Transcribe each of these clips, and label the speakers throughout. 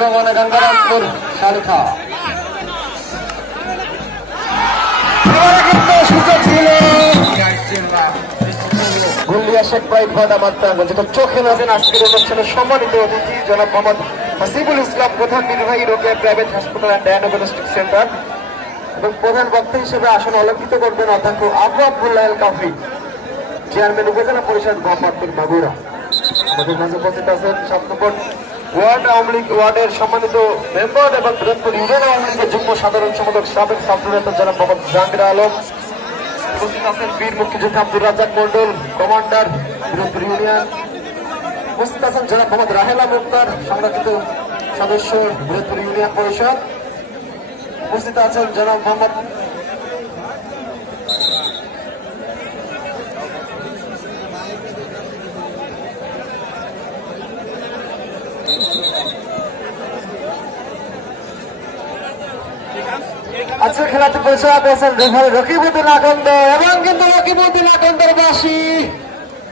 Speaker 1: আক্রমণে গঙ্গারামপুর শালিখা গুলিয়া শেখ প্রাইড ভাটা মাত্রাঙ্গ যেটা চোখে নজেন আজকের সম্মানিত অতিথি জনাব মোহাম্মদ হাসিবুল ইসলাম প্রধান নির্বাহী private hospital and diagnostic centre এবং প্রধান বক্তা হিসেবে আসন অলঙ্কিত করবেন অধ্যক্ষ আবু আবদুল্লাহ কাফি চেয়ারম্যান উপজেলা পরিষদ মোহাম্মদপুর মাগুরা আমাদের মাঝে উপস্থিত আছেন সাত নম্বর ওয়ার্ড আওয়ামী লীগ ওয়ার্ডের সম্মানিত মেম্বার এবং বৃহত্তর ইউনিয়ন আওয়ামী লীগের যুগ্ম সাধারণ সম্পাদক, সাবেক ছাত্র নেতা জনাব মোহাম্মদ জাহাঙ্গীর আলম আছেন বীর মুক্তিযোদ্ধা আব্দুর রাজ্জাক মন্ডল কমান্ডার বীরপুর ইউনিয়ন, উপস্থিত আছেন জনাব মোহাম্মদ রাহেলা মুক্তার সংরক্ষিত সদস্য বৃহত্তর ইউনিয়ন পরিষদ, উপস্থিত আছেন জনাব মোহাম্মদ আজকের খেলাতে পরিচালনা করেছেন রেফারি রকিবুদ্দিন আকন্দ এবং কিন্তু রকিবুদ্দিন আকন্দের বাসী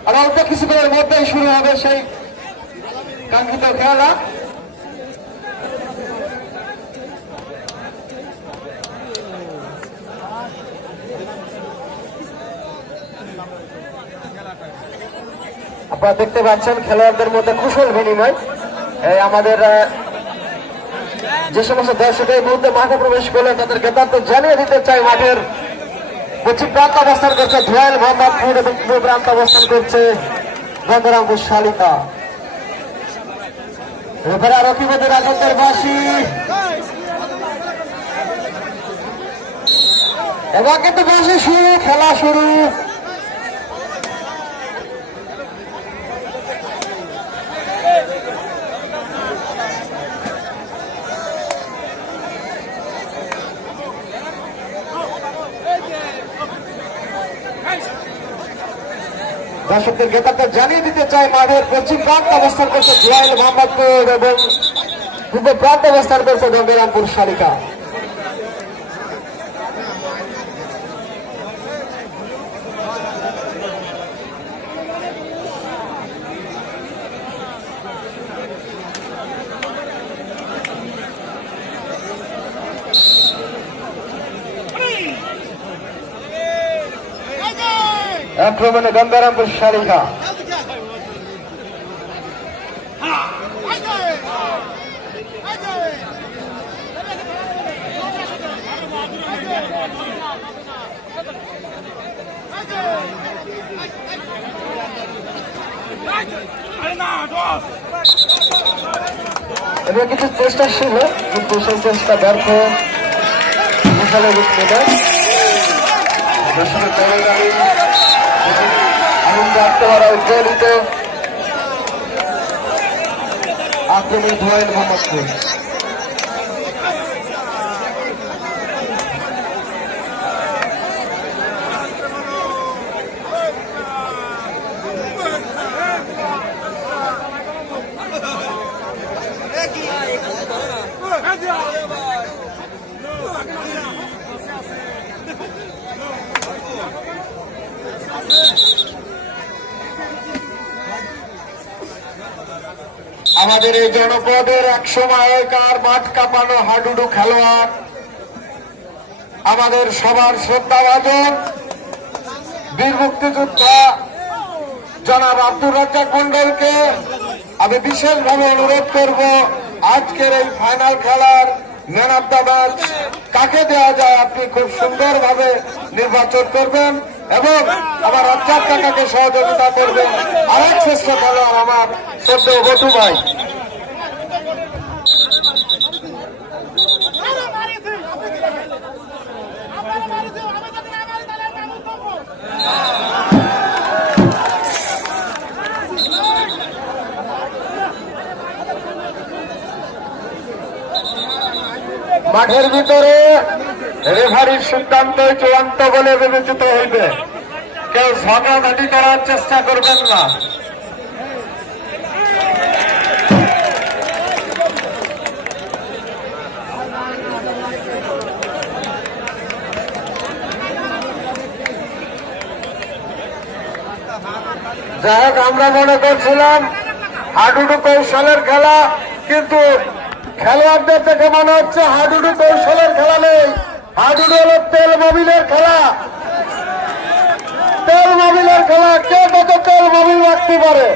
Speaker 1: আর অল্প কিছুক্ষণের মধ্যেই শুরু হবে সেই কাঙ্ক্ষিত খেলা। আপনারা দেখতে পাচ্ছেন খেলোয়াড়দের মধ্যে কুশল বিনিময়। আমাদের যে সমস্ত দর্শক এই মুহূর্তে মাঠে প্রবেশ করলেন তাদের কৃতার্থ জানিয়ে দিতে চাই মাঠের পশ্চিম প্রান্ত অবস্থান করছে ধোয়াল মোহাম্মদপুর এবং পূর্ব প্রান্ত অবস্থান করছে গঙ্গারামপুর শালিকা এবার কিন্তু বাসি শুরু, খেলা শুরু। দর্শকদের গেতাকে জানিয়ে দিতে চাই মাঠের পশ্চিম প্রান্ত অবস্থান করছে জুয়াইল মোহাম্মদপুর এবং পূর্ব প্রান্ত অবস্থান করছে গঙ্গেরামপুর শালিকা। আক্রমণে গঙ্গারামপুর শালিকা। এবার কিছু চেষ্টা ছিল কিন্তু সেই চেষ্টা ব্যর্থ। বিশালের দর্শকের আত্মহারা উজ্জ্বলিত আক্রমণ ধোয়াইল মোহাম্মদপুর। আমাদের এই জনপদের এক সময়কার মাঠ কাঁপানো হাডুডু খেলোয়াড়? আমাদের সবার শ্রদ্ধাভাজন বীর মুক্তিযোদ্ধা জনাব আব্দুর রাজ্জাক মন্ডলকে আমি বিশেষভাবে অনুরোধ করব, আজকের এই ফাইনাল খেলার ম্যান অফ দ্য ম্যাচ কাকে দেওয়া যায় আপনি খুব সুন্দরভাবে নির্বাচন করবেন এবং আমার রাজ্জাক কাকাকে সহযোগিতা করবেন। আরেক মাঠের ভিতরে রেফারির সিদ্ধান্ত চূড়ান্ত বলে বিবেচিত হইবে। কেউ ঝগড়াঝাটি করার চেষ্টা করবেন না। যাই হোক, আমরা মনে করছিলাম হাডুডু কৌশলের খেলা, কিন্তু খেলোয়াড়দের থেকে মনে হচ্ছে হাডুডু কৌশলের খেলা নেই। হাডুডু হলো তেল মবিলের খেলা। তেল মবিলের খেলা, কে কত তেল মবিল রাখতে পারে?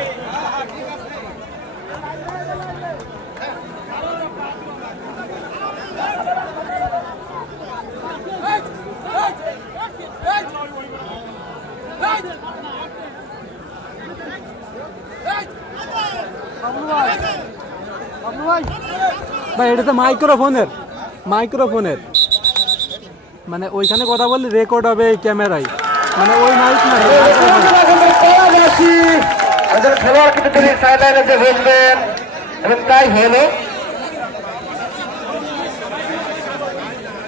Speaker 2: ভাই এটা তো মাইক্রোফোনের মাইক্রোফোনের। মানে ওইখানে কথা বললে রেকর্ড হবে এই ক্যামেরায়। মানে ওই মাইক না এই
Speaker 1: আমাদের খেলোয়াড় কিন্তু তিনি সাইডলাইনে যে বসবেন এবং তাই হলো।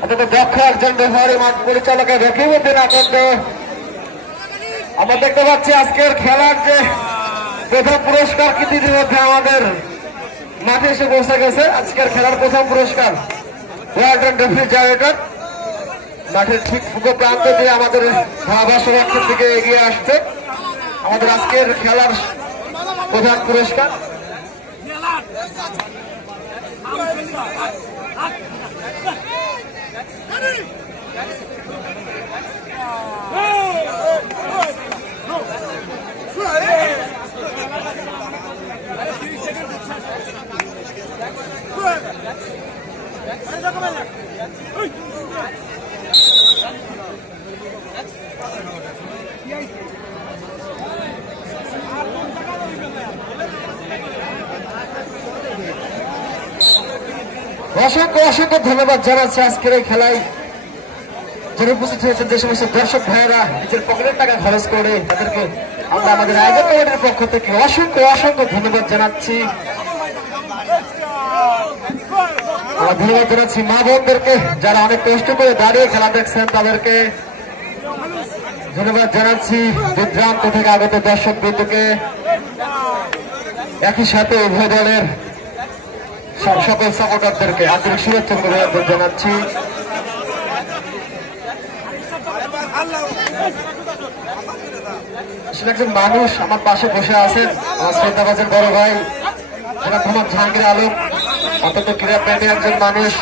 Speaker 1: অন্তত দক্ষ একজন মাঠ পরিচালকের রকিবুদ্দিন দিন আকন্দ। আমরা দেখতে পাচ্ছি আজকের খেলার যে প্রথম পুরস্কার কিন্তু ইতিমধ্যে আমাদের মাঠে এসে বসে গেছে। আজকের খেলার প্রথম পুরস্কার মাঠের ঠিক প্রান্ত দিয়ে আমাদের সমাক্ষের দিকে এগিয়ে আসছে। আমাদের আজকের খেলার প্রধান পুরস্কার। অসংখ্য অসংখ্য ধন্যবাদ জানাচ্ছি আজকের এই খেলায়। যারা উপস্থিত হয়েছেন, যে সমস্ত দর্শক ভাইয়েরা, নিজের পকেটের টাকা খরচ করে তাদেরকে আমরা আমাদের আয়োজক কমিটির পক্ষ থেকে অসংখ্য অসংখ্য ধন্যবাদ জানাচ্ছি। আমরা ধন্যবাদ জানাচ্ছি মা বোনদেরকে, যারা অনেক কষ্ট করে দাঁড়িয়ে খেলা দেখছেন তাদেরকে। ধন্যবাদ জানাচ্ছি দূরদূরান্ত থেকে আগত দর্শক বৃন্দকে একই সাথে উভয় দলের সকল সাপোর্টারদেরকে আন্তরিক শুভেচ্ছা অভিনন্দন জানাচ্ছি। একজন মানুষ আমার পাশে বসে আছেন, আমার শ্রদ্ধাবাজের বড় ভাই মোহাম্মদ জাহাঙ্গীর আলম অত্যন্ত ক্রীড়া প্রেমী একজন মানুষ,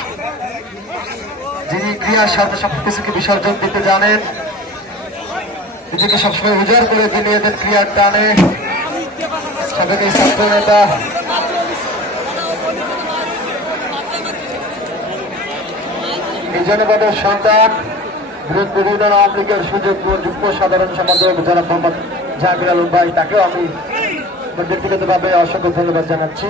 Speaker 1: যিনি ক্রিয়ার সাথে সবকিছুকে বিসর্জন দিতে জানেন, নিজেকে সবসময় উজাড় করে তিনি এদের ক্রিয়ার টানে। সাবেক এই ছাত্র নেতা এই জনপদের সন্তান ইউনিয়ন আওয়ামী লীগের সুযোগ যুগ্ম সাধারণ সম্পাদক জনাব মোহাম্মদ জাহাঙ্গীর আলম ভাই, তাকেও আমি ব্যক্তিগতভাবে অসংখ্য ধন্যবাদ জানাচ্ছি।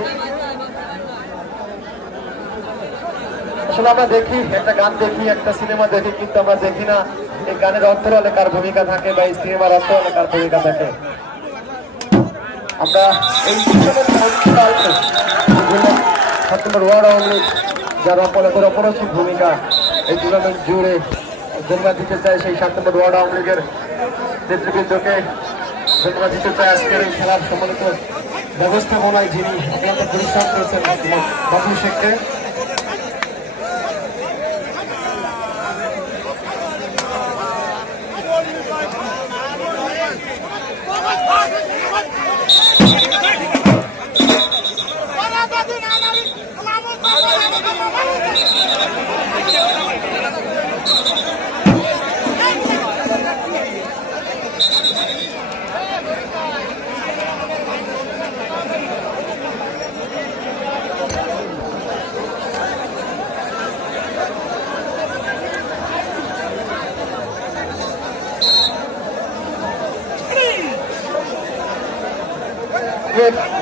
Speaker 1: আসলে আমরা দেখি, একটা গান দেখি, একটা সিনেমা দেখি, কিন্তু আমরা দেখি না, এই গানের অর্থ হলে কার ভূমিকা থাকে বা এই সিনেমার অর্থ হলে কার ভূমিকা থাকে। আমরা এই সাত নম্বর ওয়ার্ড আওয়ামী লীগ, যার অপরাধের অপরাধী ভূমিকা এই টুর্নামেন্ট জুড়ে ধন্যবাদ দিতে চাই সেই সাত নম্বর ওয়ার্ড আওয়ামী লীগের নেতৃবৃন্দকে ধন্যবাদ দিতে চাই আজকের এই খেলার সম্মানিত ব্যবস্থাপনায় যিনি অত্যন্ত পরিশ্রম করেছেন বাবু শেখকে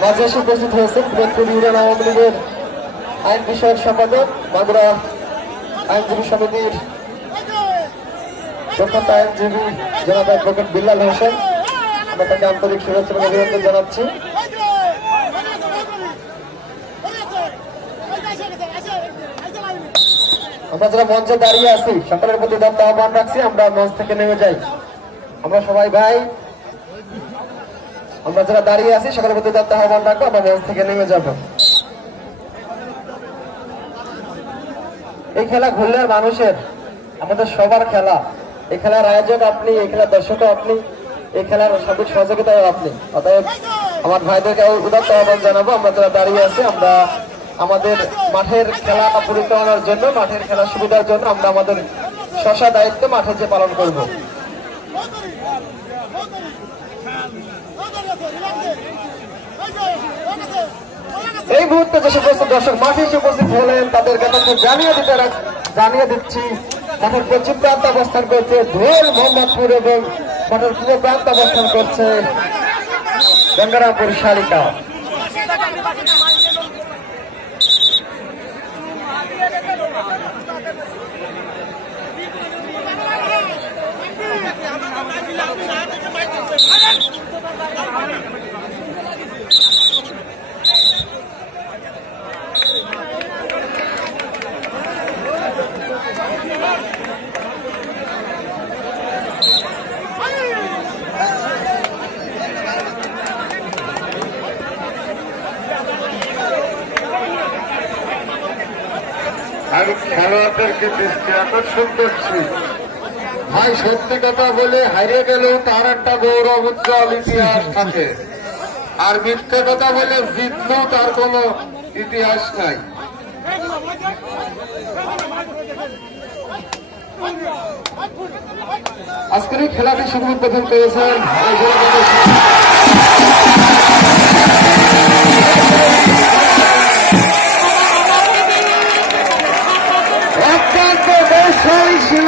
Speaker 1: মাঝে এসে উপস্থিত হয়েছেন বৃহত্তর ইউনিয়ন আওয়ামী লীগের আইন বিষয়ক সম্পাদক মাগুরা আইনজীবী সমিতির প্রখ্যাত আইনজীবী জনাব অ্যাডভোকেট বিল্লাল হোসেন। আমরা তাকে আন্তরিক শুভেচ্ছা এবং অভিনন্দন জানাচ্ছি। আমরা যারা মঞ্চে দাঁড়িয়ে আছি, সকলের প্রতি দত্ত আহ্বান রাখছি, আমরা মঞ্চ থেকে নেমে যাই। আমরা সবাই ভাই আমরা যারা দাঁড়িয়ে আছি, সকলের প্রতি দত্ত আহ্বান রাখব, আমরা মঞ্চ থেকে নেমে যাব। এই খেলা ঘুরলের মানুষের, আমাদের সবার খেলা। এই খেলার আয়োজক আপনি, এই খেলার দর্শকও আপনি, এই খেলার সার্বিক সহযোগিতাও আপনি। অতএব আমার ভাইদেরকে উদাত্ত আহ্বান জানাব, আমরা যারা দাঁড়িয়ে আছি, আমরা আমাদের মাঠের খেলা পরিচালনার জন্য, মাঠের খেলার সুবিধার জন্য আমরা আমাদের শশা দায়িত্ব মাঠে যে পালন করব। এই মুহূর্তে যে সমস্ত দর্শক মাঠে এসে উপস্থিত হলেন, তাদের কাছে জানিয়ে দিতে জানিয়ে দিচ্ছি মাঠের পশ্চিম প্রান্ত অবস্থান করছে ধোল, মোহাম্মদপুর এবং মাঠের পূর্ব প্রান্ত অবস্থান করছে গঙ্গারামপুর শালিকা।
Speaker 3: আমি খেলোয়াড়দেরকে দৃষ্টি আকর্ষণ করছি। ভাই, সত্যি কথা বলে হারিয়ে গেলেও তার একটা গৌরব উজ্জ্বল ইতিহাস থাকে। আর মিথ্যে কথা বলে জিতলেও তার কোনো ইতিহাস নাই।
Speaker 1: আজকের খেলাটি শুরু উদ্বোধন করেছেন অত্যন্ত বেশই ছিল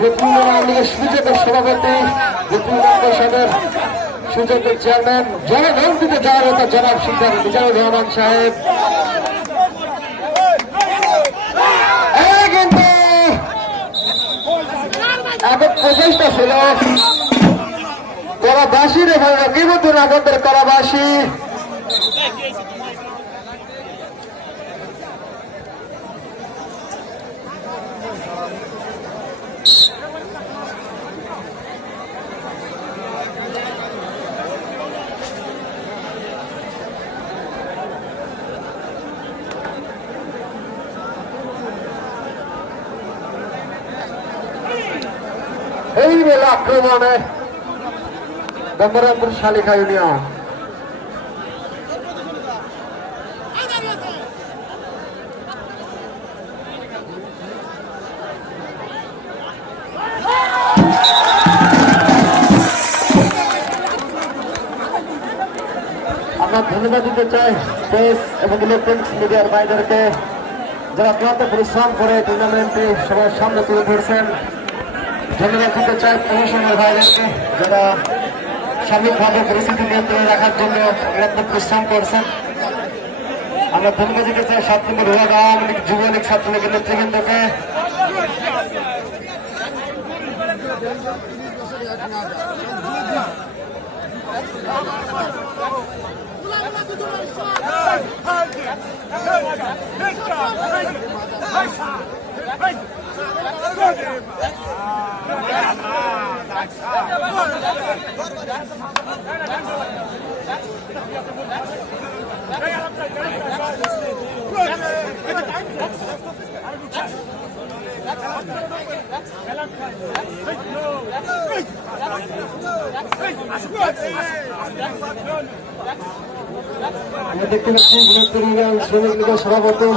Speaker 1: লীগের সুযোগের সভাপতি বিপুলনাথ পরিষদের সুযোগের চেয়ারম্যান জনগণ থেকে জননেতা জনাব সিদ্ধান্ত মিজানুর রহমান সাহেব। একক প্রচেষ্টা ছিল। করাবাসীর এবং রকিবুদ্দিন আগন্তের করাবাসী এই বেলা আক্রমণে গঙ্গারামপুর শালিকা ইউনিয়ন। আমরা ধন্যবাদ দিতে চাই প্রেস এবং ইলেকট্রনিক্স মিডিয়ার ভাইদেরকে যারা ক্লান্ত পরিশ্রম করে টুর্নামেন্টে সবার সামনে তুলে ধরছেন। ধন্যবাদ দিতে চাই প্রশাসনের ভাইদেরকে যারা সার্বিকভাবে পরিস্থিতি নিয়ন্ত্রণে রাখার জন্য অক্লান্ত পরিশ্রম করছেন আমরা ধন্যবাদ দিতে চাই সাত নম্বর বিভাগ আওয়ামী লীগ যুবলীগ ছাত্রলীগের নেতৃবৃন্দকে আমরা দেখতে পাচ্ছি বৃহত্তর শ্রমিক লীগের সভাপতি।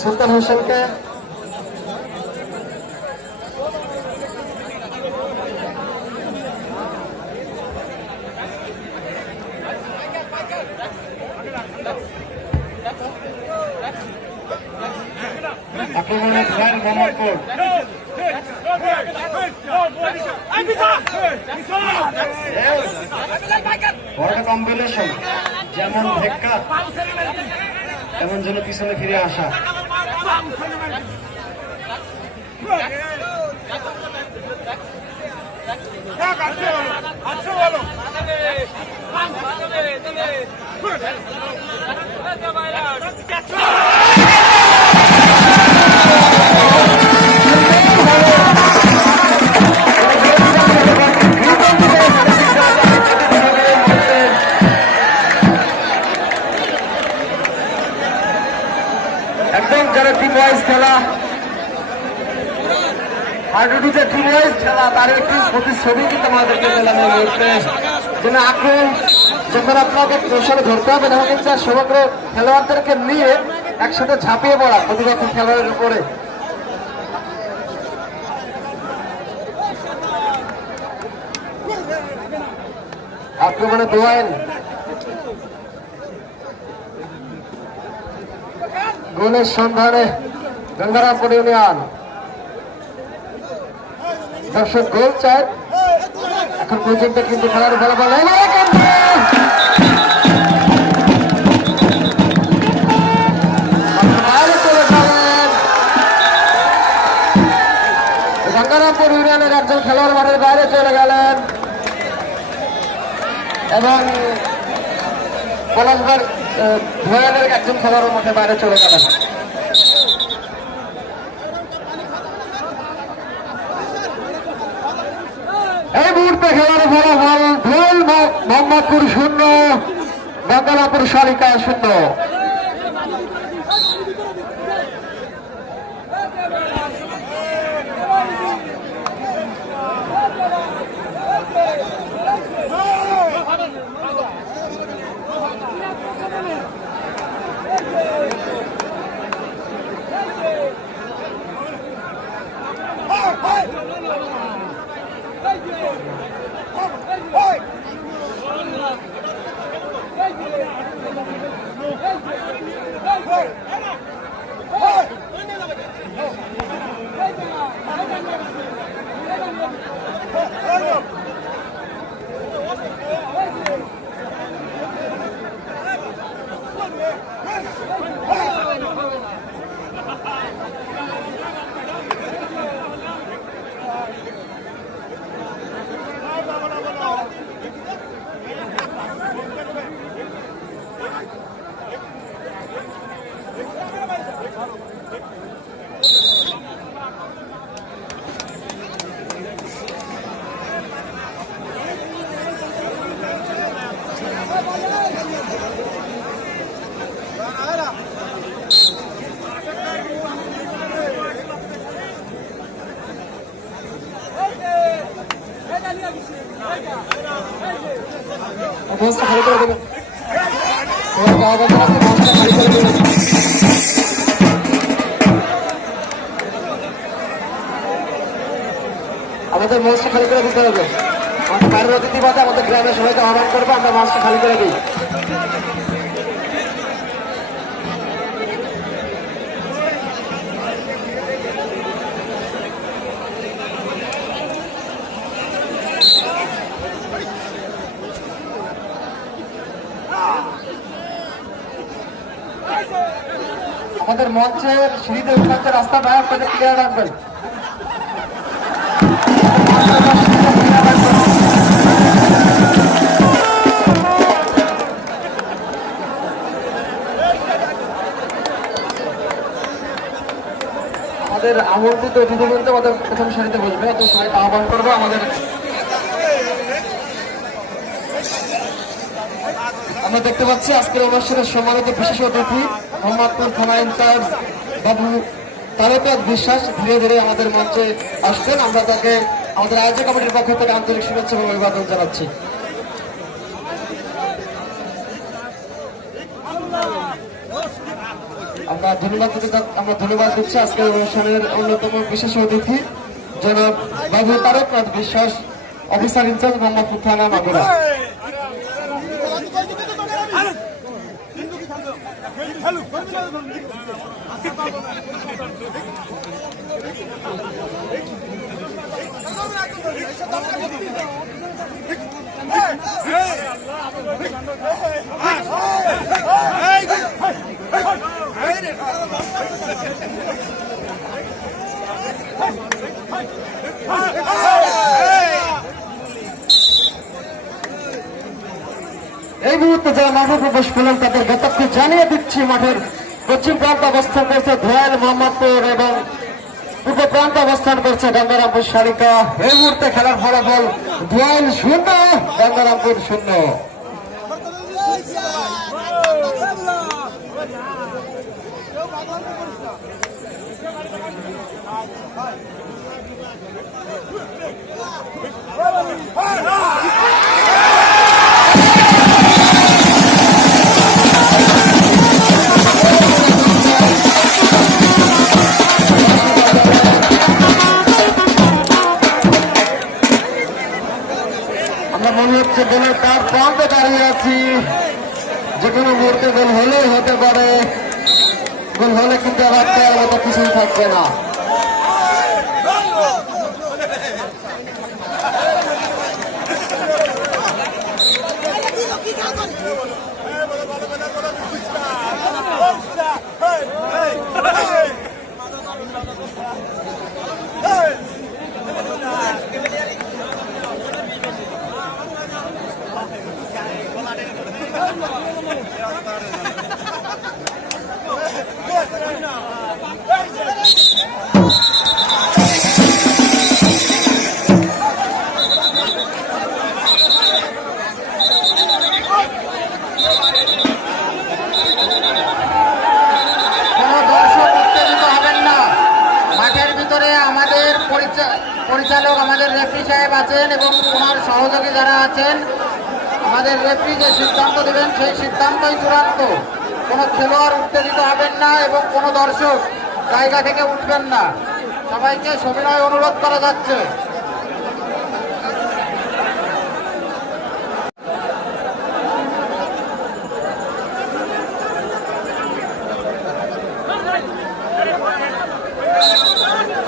Speaker 1: সুলতান হোসেনকে আক্রমণের প্ল্যান মোহাম্মদপুর বড় কম্বিনেশন যেমন ভেক্কা তেমন যেন পিছনে ফিরে আসা একদম যারা টিম ওয়াইজ খেলা হাডুডুতে টিম ওয়াইজ খেলা তার একটি প্রতিচ্ছবি কিন্তু আমাদেরকে মেলানো হয়েছে? যেন আক্রমণ যখন আপনাকে কৌশলে ধরতে হবে তখন কিন্তু সমগ্র খেলোয়াড়দেরকে নিয়ে একসাথে ঝাঁপিয়ে পড়া প্রতিপক্ষ খেলোয়াড়ের উপরে। আক্রমণে দোয়াইন। গোলের সন্ধানে গঙ্গারামপুর ইউনিয়ন। দর্শক গোল চায়। এখন পর্যন্ত কিন্তু খেলার ফলাফল এবং পলাশবার ভয়ানের একজন খেলোয়াড়ের মাঠে বাইরে চলে গেলেন এই মুহূর্তে খেলার ফলাফল, ধোল মোহাম্মদপুর শূন্য গঙ্গারামপুর শালিকা শূন্য মঞ্চটা খালি করে দেবেন এবার গাওয়া বাজার আছে মঞ্চটা খালি করে দেবেন আমাদের মঞ্চটা খালি করে দিতে হবে আমাদের বাইরের অতিথি বাদে আমাদের গ্রামের সবাইকে আহ্বান করব, আমরা মঞ্চটা খালি করে দিই। আমাদের মঞ্চের সিঁড়িতে উঠাচ্ছে রাস্তা বাইরে করে ক্লিয়ার রাখবেন। আমাদের আমন্ত্রিত অতিথিবৃন্দ আমাদের প্রথম সারিতে বসবে তো সবাইকে আহ্বান করব, আমাদের আমরা দেখতে পাচ্ছি আজকের অনুষ্ঠানের সম্মানিত বিশেষ অতিথি, মোহাম্মদপুর থানা ইনচার্জ বাবু তারকাত বিশ্বাস, ধীরে ধীরে আমাদের মঞ্চে আসবেন। আমরা তাকে আমাদের আয়োজক কমিটির পক্ষ থেকে আন্তরিক শুভেচ্ছা এবং অভিবাদন জানাচ্ছি। ধন্যবাদ আমরা ধন্যবাদ দিচ্ছি আজকের অনুষ্ঠানের অন্যতম বিশেষ অতিথি জনাব বাবু তারকনাথ বিশ্বাস অফিসার ইনচার্জ মোহাম্মদপুর থানা Magura Hey! Hey! Hey! Hey! এই মুহূর্তে যারা মাঠে প্রবেশ করলেন, তাদের গেতাবকে জানিয়ে দিচ্ছি, মাঠের পশ্চিম প্রান্ত অবস্থান করছে ধোয়াল, মোহাম্মদপুর এবং পূর্ব প্রান্ত অবস্থান করছে গঙ্গারামপুর শালিকা এই মুহূর্তে খেলার ফলাফল ধোয়াল শূন্য, গঙ্গারামপুর শূন্য।
Speaker 4: দর্শক, জায়গা থেকে উঠবেন না। সবাইকে সবিনয় অনুরোধ করা যাচ্ছে।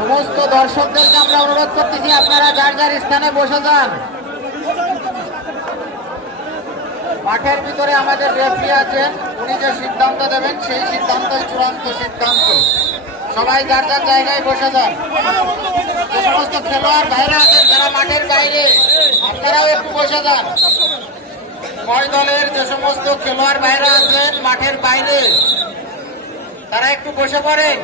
Speaker 4: সমস্ত দর্শকদেরকে আমরা অনুরোধ করতেছি, আপনারা যার যার স্থানে বসে যান। মাঠের ভিতরে আমাদের রেফরি আছেন। যে সিদ্ধান্ত দেবেন, সেই সিদ্ধান্তই চূড়ান্ত সিদ্ধান্ত। সবাই যার যার জায়গায় বসে যান। যে সমস্ত খেলোয়াড় বাইরে আছেন, যারা মাঠের বাইরে, আপনারাও একটু বসে যান। ছয় দলের যে সমস্ত খেলোয়াড় বাইরে আছেন মাঠের বাইরে, তারা একটু বসে পড়েন।